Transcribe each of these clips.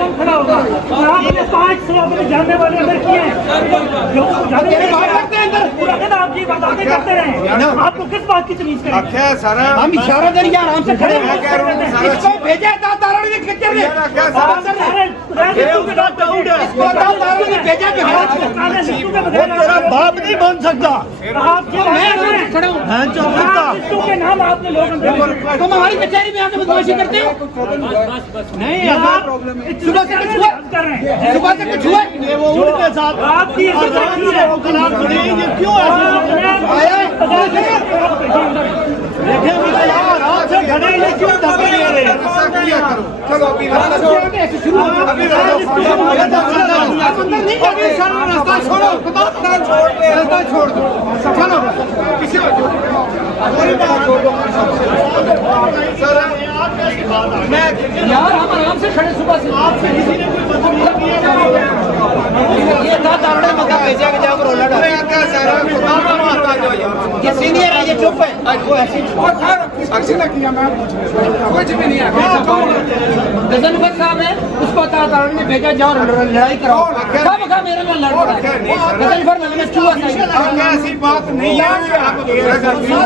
कौन खड़ा होगा? आपने 5 साल में जानने वाले अंदर किए हैं, जो जाने आप जी बातें करते रहे, आपको किस बात की तमीज करें? हम इशारा देंगे आराम से खड़े इसको भेजा था तारा ने खच्चर ने तेरा बाप नहीं बन सकता। आप के नाम आपने लोग तुम हमारी कचहरी में आके बदमाशी करते हो नहीं सुबह से कुछ हुआ कर रहे हैं सुबह से कुछ हुआ वो उनके साथ आपकी ये क्यों आया देखे आराम से खड़े ये क्यों धक्के दे रहे हैं? चलो अभी रास्ता छोड़ो, रास्ता छोड़ दो, चलो किसी यार हम आराम से खड़े सुबह से आपसे किसी ने कोई बदतमीजी की है ये था तारड़े मका भेजा के जाओ रोला डाल ये सीनियर है ये चुप है वो ऐसे ना किया मैं कुछ भी नहीं है गजनफर साहब है उसको तारड़े ने भेजा जाओ लड़ाई कराओ सब का मेरे में लड़ पड़ा गजनफर में चूहा ऐसी बात नहीं है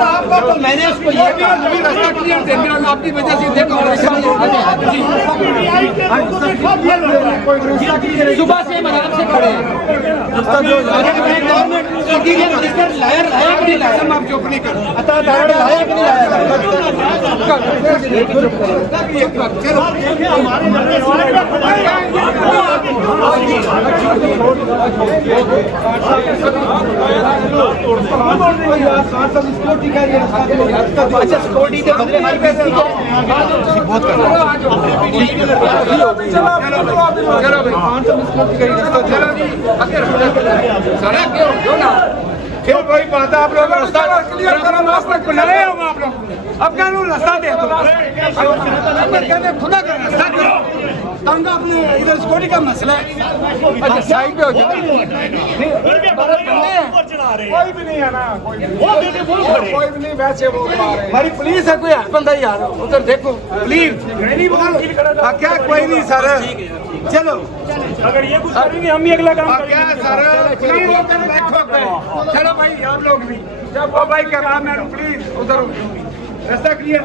आपका तो मैंने उसको ये भी रास्ता क्लियर दे दिया आपकी वजह से देखो सुबह से हम आराम से खड़े हैं गवर्नमेंट लायर लाया कि नहीं लाया आप चुप नहीं करो लाया कि नहीं लाया अच्छा सिक्योरिटी के बदले हमारी पैसे बहुत कर क्यों कोई बात है आप लोग रास्ता क्लियर करो रास्ता खुला होगा आप लोग अब क्या रास्ता दे दो कहते खुदा का रास्ता करो तंग अपने इधर सिक्योरिटी का मसला है अच्छा साइड पे हो जाओ कोई भी नहीं है ना कोई भी नहीं वैसे वो हमारी पुलिस है कोई हर बंदा यार उधर देखो प्लीज क्या कोई नहीं सर चलो अगर ये कुछ करेंगे हम ही अगला काम क्या सर प्लीज चलो भाई आप लोग भी जब वो भाई कर रहा मैं प्लीज उधर रास्ता क्लियर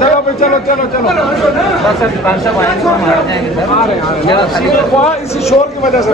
चलो भाई चलो चलो चलो दुकान से आ रहे हैं इसी शोर की वजह से